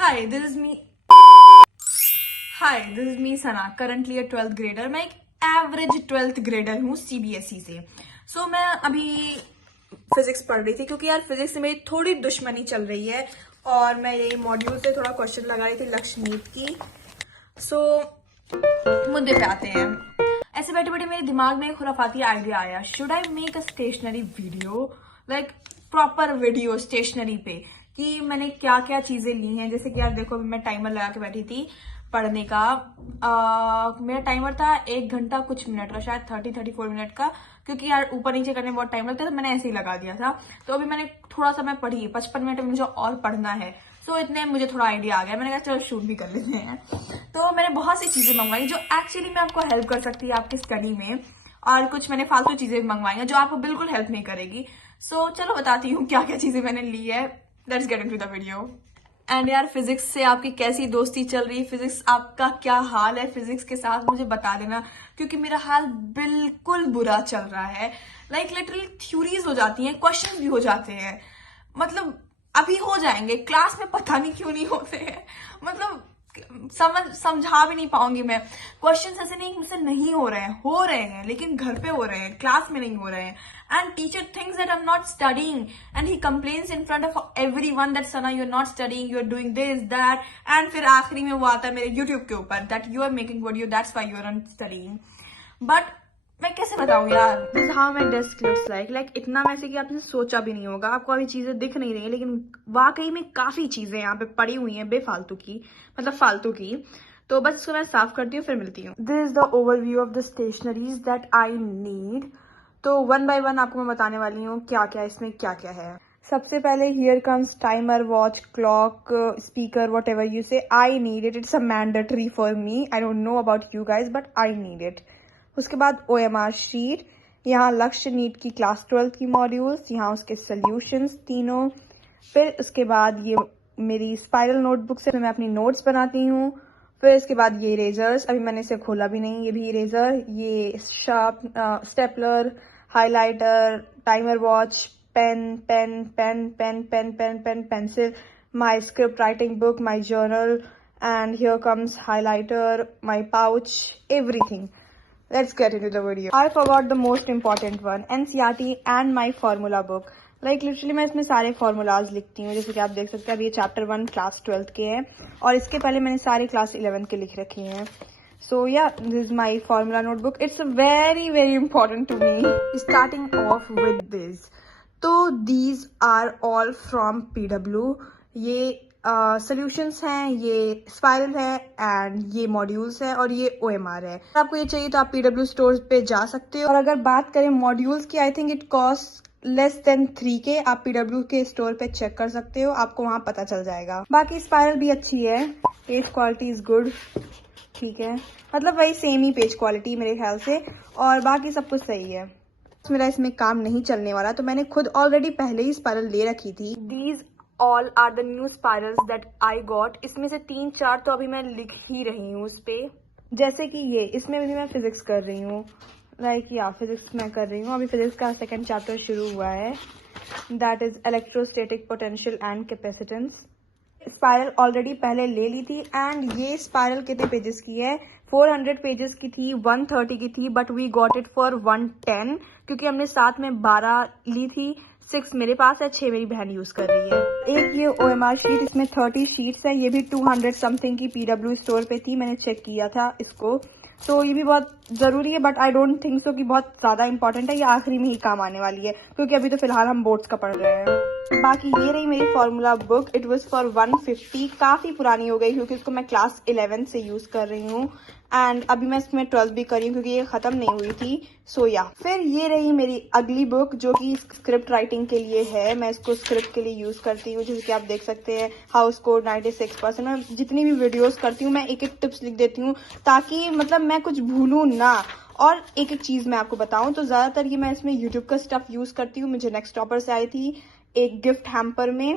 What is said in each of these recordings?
Hi, this is me. Hi, this is me Sana, currently a 12th grader. मैं एक average 12th grader हूँ CBSE से. मैं अभी फिजिक्स पढ़ रही थी क्योंकि यार फिजिक्स से मेरी थोड़ी दुश्मनी चल रही है और मैं यही मॉड्यूल से थोड़ा क्वेश्चन लगा रही थी लक्ष्मीत की. मुद्दे पे आते हैं. ऐसे बैठे बैठे मेरे दिमाग में एक खुराफाती आइडिया आया. Should I make a stationery video, like proper video stationery पे, कि मैंने क्या क्या चीजें ली हैं. जैसे कि यार देखो, मैं टाइमर लगा के बैठी थी पढ़ने का. मेरा टाइमर था 1 घंटा कुछ मिनट का, शायद 34 मिनट का, क्योंकि यार ऊपर नीचे करने में बहुत टाइम लगता है तो मैंने ऐसे ही लगा दिया था. तो अभी मैंने थोड़ा सा मैं पढ़ी 55 मिनट में मुझे और पढ़ना है. इतने मुझे थोड़ा आइडिया आ गया. मैंने कहा चलो शूट भी कर लेते हैं. तो मैंने बहुत सी चीजें मंगवाई जो एक्चुअली में आपको हेल्प कर सकती है आपकी स्टडी में, और कुछ मैंने फालतू चीजें मंगवाई हैं जो आपको बिल्कुल हेल्प नहीं करेगी. चलो बताती हूँ क्या क्या चीजें मैंने ली है. Let's get into the video. And यार फिजिक्स से आपकी कैसी दोस्ती चल रही है, फिजिक्स आपका क्या हाल है फिजिक्स के साथ, मुझे बता देना, क्योंकि मेरा हाल बिल्कुल बुरा चल रहा है. लाइक लिटरली थ्योरीज हो जाती हैं, क्वेश्चंस भी हो जाते हैं. मतलब अभी हो जाएंगे, क्लास में पता नहीं क्यों नहीं होते हैं. मतलब समझा भी नहीं पाऊंगी मैं. क्वेश्चंस ऐसे नहीं मुझसे नहीं हो रहे हैं लेकिन घर पे हो रहे हैं, क्लास में नहीं हो रहे हैं. And teacher thinks that I am not studying and he complains in front of everyone that Sana you are not studying, you are doing this that. एंड फिर आखिरी में वो आता है मेरे यूट्यूब के ऊपर that you are making video, that's why you are not studying. But मैं कैसे बताऊं यार, this is how my desk looks like इतना वैसे कि आपने सोचा भी नहीं होगा. आपको अभी चीजें दिख नहीं रही है लेकिन वाकई में काफी चीजें यहाँ पे पड़ी हुई हैं बेफालतू की, मतलब फालतू की. तो बस इसको मैं साफ करती हूँ फिर मिलती हूँ. This is the overview of the stationeries that I need. तो वन बाय वन आपको मैं बताने वाली हूँ क्या क्या इसमें क्या क्या है. सबसे पहले here comes timer, watch, clock, speaker, whatever you say. I need it, it's a mandatory for me. I don't know about you guys but I need it. उसके बाद OMR शीट, यहाँ लक्ष्य नीट की class 12 की modules, यहाँ उसके solutions तीनों. फिर उसके बाद ये मेरी स्पाइरल नोटबुक से मैं अपनी नोट्स बनाती हूँ. फिर इसके बाद ये इरेजर्स, अभी मैंने इसे खोला भी नहीं, ये भी इरेजर, ये sharp, stapler, highlighter, timer watch, pen pen pen pen pen pen pen pencil, my script writing book, my journal, and here comes highlighter, my pouch, everything. Let's get into the video. I forgot the most important one, NCERT and my formula book. Like literally मैं इसमें सारे formulas लिखती हूँ. जैसे कि आप देख सकते हैं अभी ये chapter 1 class 12 के हैं और इसके पहले मैंने सारे class 11 के लिख रखे हैं. So yeah, this is my formula notebook. It's very important to me. Starting off with this. तो these are all from PW. ये सोल्यूशंस हैं, ये स्पाइरल है, एंड ये मॉड्यूल्स है, और ये OMR है. अगर आपको ये चाहिए तो आप PW स्टोर्स पे जा सकते हो. और अगर बात करें मॉड्यूल्स की, I think it cost less than 3K. आप PW के स्टोर पे चेक कर सकते हो, आपको वहां पता चल जाएगा. बाकी स्पाइरल भी अच्छी है, पेज क्वालिटी इज गुड, ठीक है, मतलब वही सेम ही पेज क्वालिटी मेरे ख्याल से, और बाकी सब कुछ सही है. मेरा इसमें काम नहीं चलने वाला तो मैंने खुद ऑलरेडी पहले ही स्पाइरल ले रखी थी. These all are the new spirals that I got. इसमें से 3-4 तो अभी मैं लिख ही रही हूँ उस पे. जैसे कि ये, इसमें भी मैं फिजिक्स कर रही हूँ, फिजिक्स मैं कर रही हूँ. अभी फिजिक्स का सेकेंड चैप्टर शुरू हुआ है, that is electrostatic potential and capacitance. Spiral already पहले ले ली थी. एंड ये स्पाइरल कितने पेजेस की है? 400 पेजेस की थी, 130 की थी, but we got it for 110, क्योंकि हमने साथ में 12 ली थी. 6 मेरे पास है, 6 मेरी बहन यूज कर रही है. एक ये OMR शीट, इसमें 30 शीट्स है. ये भी 200 समथिंग की PW स्टोर पे थी, मैंने चेक किया था इसको. तो ये भी बहुत जरूरी है, but I don't think so कि बहुत ज्यादा इंपॉर्टेंट है. ये आखिरी में ही काम आने वाली है क्योंकि अभी तो फिलहाल हम बोर्ड्स का पढ़ रहे हैं. बाकी ये रही मेरी formula book. It was for 150. काफी पुरानी हो गई क्योंकि इसको मैं क्लास 11 से यूज कर रही हूँ, एंड अभी मैं इसमें 12 भी कर रही हूँ क्योंकि ये खत्म नहीं हुई थी. फिर ये रही मेरी अगली बुक जो कि स्क्रिप्ट राइटिंग के लिए है. मैं इसको स्क्रिप्ट के लिए यूज करती हूँ. जैसे कि आप देख सकते हैं, हाउस कोड 96%. मैं जितनी भी वीडियोस करती हूँ मैं एक टिप्स लिख देती हूँ ताकि मतलब मैं कुछ भूलूं ना. और एक चीज मैं आपको बताऊं तो ज्यादातर ये मैं इसमें यूट्यूब का स्टफ यूज करती हूँ. मुझे नेक्स्ट टॉपर से आई थी एक गिफ्ट हैम्पर में.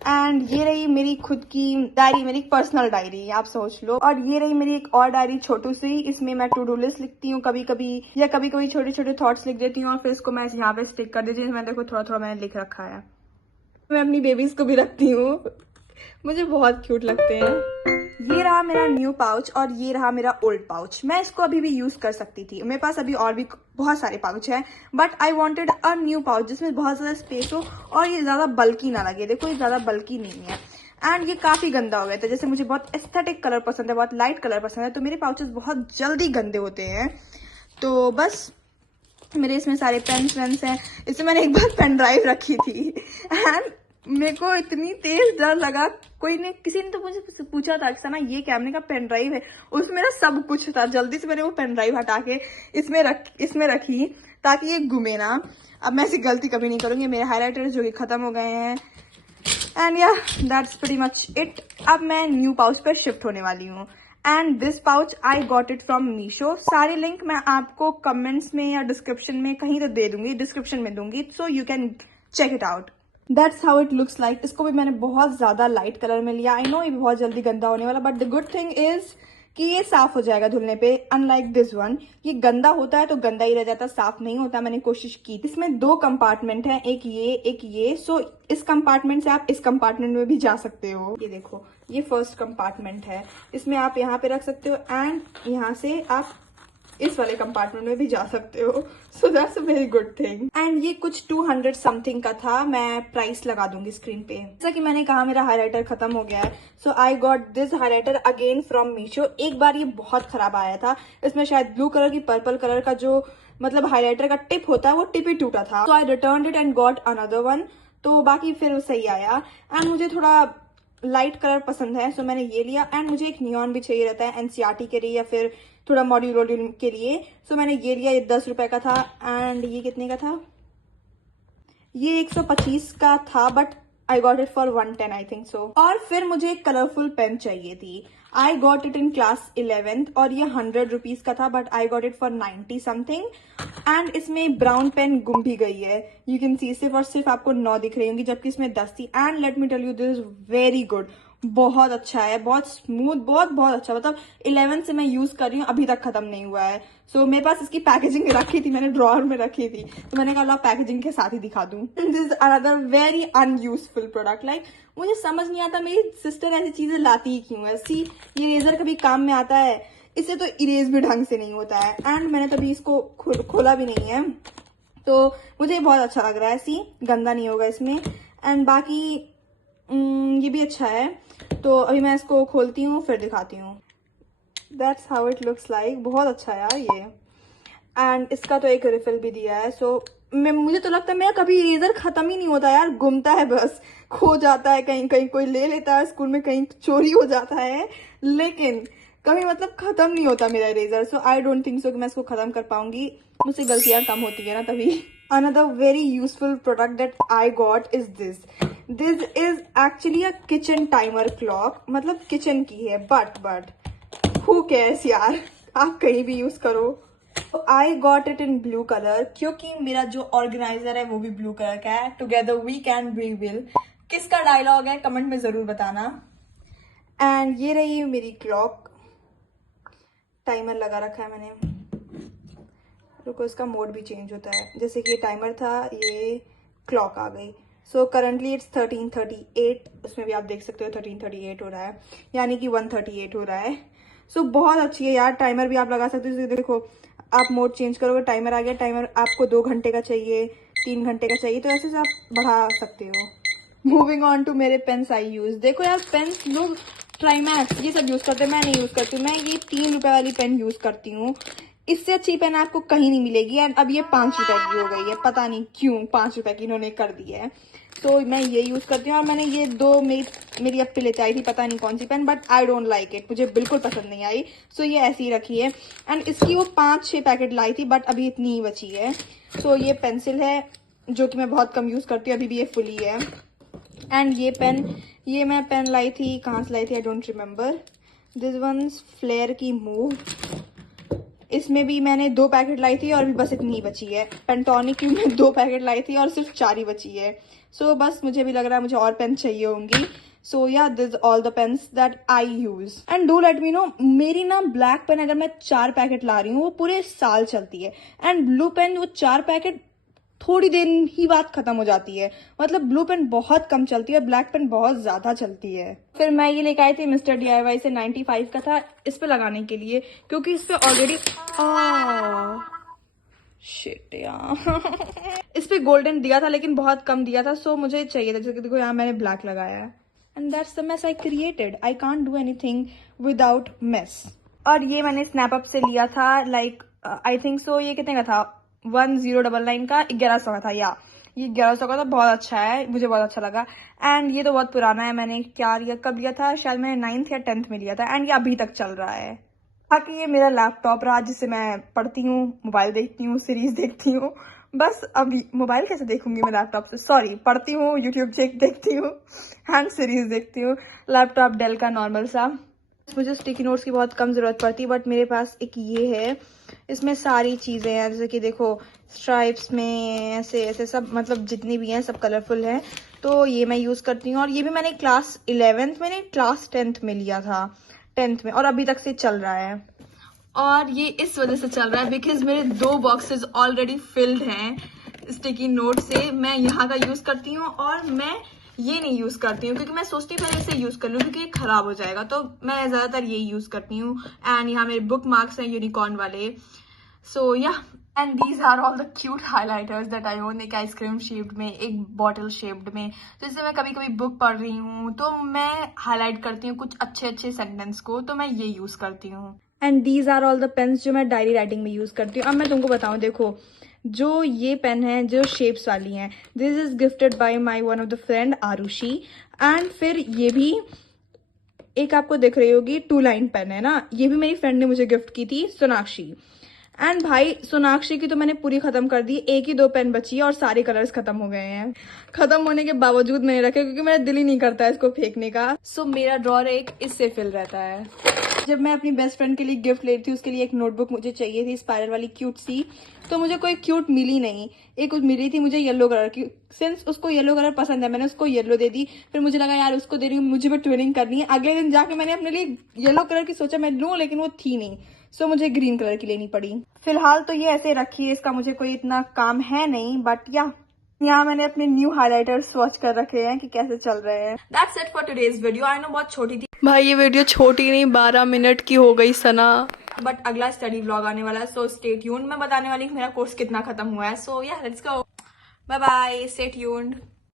एंड ये रही मेरी खुद की डायरी, मेरी पर्सनल डायरी आप सोच लो. और ये रही मेरी एक और डायरी छोटू सी. इसमें मैं टू डू लिस्ट लिखती हूँ कभी कभी, या कभी कभी छोटे छोटे थॉट्स लिख देती हूँ और फिर इसको मैं यहाँ पे स्टिक कर देती हूँ. मैं देखो थोड़ा थोड़ा मैंने लिख रखा है. मैं अपनी बेबीज को भी रखती हूँ. मुझे बहुत क्यूट लगते हैं। ये रहा मेरा न्यू पाउच और ये रहा मेरा ओल्ड पाउच। मैं इसको अभी भी यूज कर सकती थी, मेरे पास अभी और भी बहुत सारे पाउच हैं, but I wanted a new pouch जिसमें बहुत ज्यादा स्पेस हो और ये ज्यादा बल्की ना लगे। देखो ये ज्यादा बल्की नहीं है एंड ये काफी गंदा हो गया था। जैसे मुझे बहुत एस्थेटिक कलर पसंद है, बहुत लाइट कलर पसंद है, तो मेरे पाउचेस बहुत जल्दी गंदे होते हैं। तो बस मेरे इसमें सारे पेन्स वेन्स हैं। इसमें मैंने एक बार पेन ड्राइव रखी थी एंड मेरे को इतनी तेज डर लगा। किसी ने तो मुझे पूछा था कि सना ये कैमरे का पेन ड्राइव है, उसमें मेरा सब कुछ था। जल्दी से मैंने वो पेन ड्राइव हटा के इसमें रखी ताकि ये घूमे ना। अब मैं ऐसी गलती कभी नहीं करूंगी। मेरे हाइलाइटर्स जो कि खत्म हो गए हैं एंड या दैट्स प्रीटी मच इट। अब मैं न्यू पाउच पर शिफ्ट होने वाली हूँ and this pouch I got it from Meesho. सारे लिंक मैं आपको कमेंट्स में या डिस्क्रिप्शन में कहीं तो दे दूंगी, डिस्क्रिप्शन में दूंगी, so you can check it out. That's how it looks like. इसको भी मैंने बहुत ज्यादा लाइट कलर में लिया। आई नो ये बहुत जल्दी गंदा होने वाला, but the good thing is कि ये साफ हो जाएगा धुलने पे, अनलाइक दिस वन। ये गंदा होता है तो गंदा ही रह जाता, साफ नहीं होता। मैंने कोशिश की। इसमें 2 कंपार्टमेंट हैं, एक ये। सो इस कंपार्टमेंट से आप इस कंपार्टमेंट में भी जा सकते हो। ये देखो, ये फर्स्ट कंपार्टमेंट है, इसमें आप यहाँ पे रख सकते हो एंड यहाँ से आप इस वाले कंपार्टमेंट में भी जा सकते हो। So that's a very good thing. And ये कुछ 200 समथिंग का था। मैं प्राइस लगा दूंगी स्क्रीन पे। जैसा कि मैंने कहा मेरा हाइलाइटर खत्म हो गया है, so I got this highlighter again from Meesho. एक बार ये बहुत खराब आया था, इसमें शायद ब्लू कलर की पर्पल कलर का जो मतलब हाइलाइटर का टिप होता है वो टिप ही टूटा था। So I return it and got another one. तो बाकी फिर सही आया एंड मुझे थोड़ा लाइट कलर पसंद है, सो मैंने ये लिया। एंड मुझे एक नियॉन भी चाहिए रहता है एनसीईआरटी के लिए या फिर थोड़ा मॉड्यूल के लिए, सो मैंने ये लिया। ये 10 रुपए का था एंड ये कितने का था? ये 125 का था, but I got it for 110 I think so. और फिर मुझे एक कलरफुल पेन चाहिए थी। I got it in class 11th और ये 100 रुपीज का था, but I got it for 90 something. And इसमें ब्राउन पेन गुम भी गई है। यू कैन सी सिर्फ और सिर्फ आपको 9 दिख रही होंगी, जबकि इसमें 10 थी। And let me tell you this is very good. बहुत अच्छा है, बहुत स्मूथ, बहुत अच्छा। मतलब 11 से मैं यूज कर रही हूँ, अभी तक खत्म नहीं हुआ है। सो मेरे पास इसकी पैकेजिंग रखी थी, मैंने ड्रॉअर में रखी थी, तो मैंने कहा पैकेजिंग के साथ ही दिखा दूं। This is another very unuseful product. Like मुझे समझ नहीं आता मेरी सिस्टर ऐसी चीजें लाती ही क्यों है। सी ये इरेजर कभी काम में आता है, इससे तो इरेज भी ढंग से नहीं होता है। एंड मैंने तभी इसको खोला भी नहीं है, तो मुझे बहुत अच्छा लग रहा है। सी गंदा नहीं होगा इसमें। एंड बाकी ये भी अच्छा है। तो अभी मैं इसको खोलती हूँ फिर दिखाती हूँ। That's how it looks like. बहुत अच्छा है यार ये। एंड इसका तो एक रिफिल भी दिया है। सो मुझे तो लगता है मेरा कभी इरेजर खत्म ही नहीं होता यार, गुमता है बस, खो जाता है, कहीं कहीं कोई ले लेता है, स्कूल में कहीं चोरी हो जाता है, लेकिन कभी मतलब खत्म नहीं होता मेरा eraser. So I don't think so कि मैं इसको खत्म कर पाऊंगी। मुझसे गलतियां कम होती है ना तभी। Another very useful product that I got is this. This is actually a kitchen timer clock. मतलब किचन की है, but who cares यार, आप कहीं भी यूज करो। I got it in blue color क्योंकि मेरा जो ऑर्गेनाइजर है वो भी ब्लू कलर का है। Together we can we will। किसका डायलॉग है कमेंट में जरूर बताना। एंड ये रही मेरी क्लॉक। टाइमर लगा रखा है मैंने, रुको इसका मोड भी चेंज होता है। जैसे कि ये टाइमर था, ये क्लॉक आ गई। So currently it's 13:38। उसमें भी आप देख सकते हो 13:38 हो रहा है, यानी कि 1:38 हो रहा है। सो बहुत अच्छी है यार। टाइमर भी आप लगा सकते हो। देखो आप मोड चेंज करोगे, टाइमर आ गया। टाइमर आपको 2 घंटे का चाहिए, 3 घंटे का चाहिए, तो ऐसे से आप बढ़ा सकते हो। मूविंग ऑन टू मेरे पेन्स आई यूज। देखो यार पेन्स लोग ट्राईमैक्स ये सब यूज करते हैं, मैं नहीं यूज करती। मैं ये 3 रुपए वाली पेन यूज करती हूँ। इससे अच्छी पेन आपको कहीं नहीं मिलेगी। एंड अब ये 5 रुपए की हो गई है, पता नहीं क्यों 5 रुपए की इन्होंने कर दी है। तो मैं ये यूज करती हूँ। और मैंने ये 2 मेरी अपी लेते आई थी, पता नहीं कौन सी pen, but I don't like it, मुझे बिल्कुल पसंद नहीं आई। सो ये ऐसी ही रखी है। एंड इसकी वो 5-6 पैकेट लाई थी, बट अभी इतनी ही बची है। सो ये पेंसिल है जो कि मैं बहुत कम यूज करती हूँ, अभी भी ये फुली है। एंड ये पेन, ये मैं पेन लाई थी, कहाँ से लाई थी I don't remember. This one's Flair की मूव। इसमें भी मैंने 2 पैकेट लाई थी और अभी बस इतनी ही बची है। पेंटोनिक की मैं 2 पैकेट लाई थी और सिर्फ 4 ही बची है। सो बस मुझे भी लग रहा है मुझे और पेन चाहिए होंगी। So yeah this all the pens that I use. And do let me know, मेरी ना ब्लैक पेन अगर मैं 4 पैकेट ला रही हूँ वो पूरे साल चलती है। एंड ब्लू पेन वो 4 पैकेट थोड़ी देर ही बाद खत्म हो जाती है। मतलब ब्लू पेन बहुत कम चलती है, ब्लैक पेन बहुत ज्यादा चलती है। फिर मैं ये लेके आई थी मिस्टर DIY से, 95 का था इस पे लगाने के लिए, क्योंकि इस पे ऑलरेडी शिट यार इस पे गोल्डन दिया था लेकिन बहुत कम दिया था, सो मुझे चाहिए था। जैसे कि देखो यहाँ मैंने ब्लैक लगाया है, and that's the mess I created. I can't do anything without mess. और ये मैंने स्नैपअप से लिया था, लाइक आई थिंक सो ये कितने का था, 1099 का, 1100 का था। या ये 1100 का था, बहुत अच्छा है, मुझे बहुत अच्छा लगा। एंड ये तो बहुत पुराना है, मैंने क्या लिया, कब लिया था, शायद मैंने 9th या 10th में लिया था, एंड ये अभी तक चल रहा है। बाकी ये मेरा लैपटॉप रहा जिससे मैं पढ़ती हूँ, मोबाइल देखती हूँ, सीरीज देखती हूँ। बस अभी मोबाइल कैसे देखूंगी मैं लैपटॉप से, सॉरी, पढ़ती हूँ, यूट्यूब देखती हूँ एंड सीरीज देखती हूँ। लैपटॉप डेल का नॉर्मल सा। मुझे स्टिकी नोट्स की बहुत कम जरूरत पड़ती है, बट मेरे पास एक ये है, इसमें सारी चीजें हैं, जैसे कि देखो स्ट्राइप्स में ऐसे ऐसे सब, मतलब जितनी भी हैं सब कलरफुल हैं, तो ये मैं यूज करती हूँ। और ये भी मैंने क्लास 11th में नहीं, क्लास 10th में लिया था, 10th में, और अभी तक से चल रहा है। और ये इस वजह से चल रहा है बिकॉज मेरे 2 बॉक्सेस ऑलरेडी फिल्ड हैं स्टिकी नोट से। मैं यहाँ का यूज करती हूँ और मैं ये नहीं यूज करती हूँ, क्योंकि मैं सोचती हूँ पहले इसे यूज कर लूँ क्योंकि ये खराब हो जाएगा, तो मैं ज्यादातर यही यूज करती हूँ। एंड यहाँ मेरे बुक मार्क्स हैं यूनिकॉर्न वाले। So yeah, and these are all the cute highlighters that I own. एक आइसक्रीम शेप्ड में, एक बॉटल शेप्ड में। तो इससे मैं कभी कभी बुक पढ़ रही हूँ तो मैं हाईलाइट करती हूँ कुछ अच्छे अच्छे सेंटेंस को, तो मैं ये यूज करती हूँ। And these are all the pens जो मैं डायरी राइटिंग में यूज करती हूँ। अब मैं तुमको बताऊँ, देखो जो ये पेन है जो शेप्स वाली हैं, this is gifted by my one of the friend Arushi. एंड फिर ये भी एक आपको दिख रही होगी 2 लाइन पेन है ना, ये भी मेरी फ्रेंड ने मुझे गिफ्ट की थी, सोनाक्षी। एंड भाई सोनाक्षी की तो मैंने पूरी खत्म कर दी, एक ही 2 पेन बची है और सारे कलर्स खत्म हो गए हैं। खत्म होने के बावजूद मैंने रखे क्योंकि मेरा दिल ही नहीं करता है इसको फेंकने का। सो मेरा ड्रॉर एक इससे फिल रहता है। जब मैं अपनी बेस्ट फ्रेंड के लिए गिफ्ट लेती थी, उसके लिए एक नोटबुक मुझे चाहिए थी, स्पाइरल वाली क्यूट सी, तो मुझे कोई क्यूट मिली नहीं। एक मिली थी मुझे येलो कलर की, सिंस उसको येलो कलर पसंद है मैंने उसको येलो दे दी। फिर मुझे लगा यार उसको दे रही हूँ, मुझे भी ट्विनिंग करनी है। अगले दिन जाके मैंने अपने लिए येलो कलर की सोचा मैं लूँ, लेकिन वो थी नहीं, सो मुझे ग्रीन कलर की लेनी पड़ी। फिलहाल तो ये ऐसे रखी है, इसका मुझे कोई इतना काम है नहीं, बट या यहाँ मैंने अपने न्यू हाइलाइटर स्वॉच कर रखे हैं कि कैसे चल रहे हैं। That's it for today's video. I know बहुत छोटी थी भाई, ये वीडियो छोटी नहीं 12 मिनट की हो गई सना। बट अगला स्टडी व्लॉग आने वाला है, सो स्टे ट्यून्ड। मैं बताने वाली हूँ मेरा कोर्स कितना खत्म हुआ है। So yeah let's go, bye bye, stay tuned.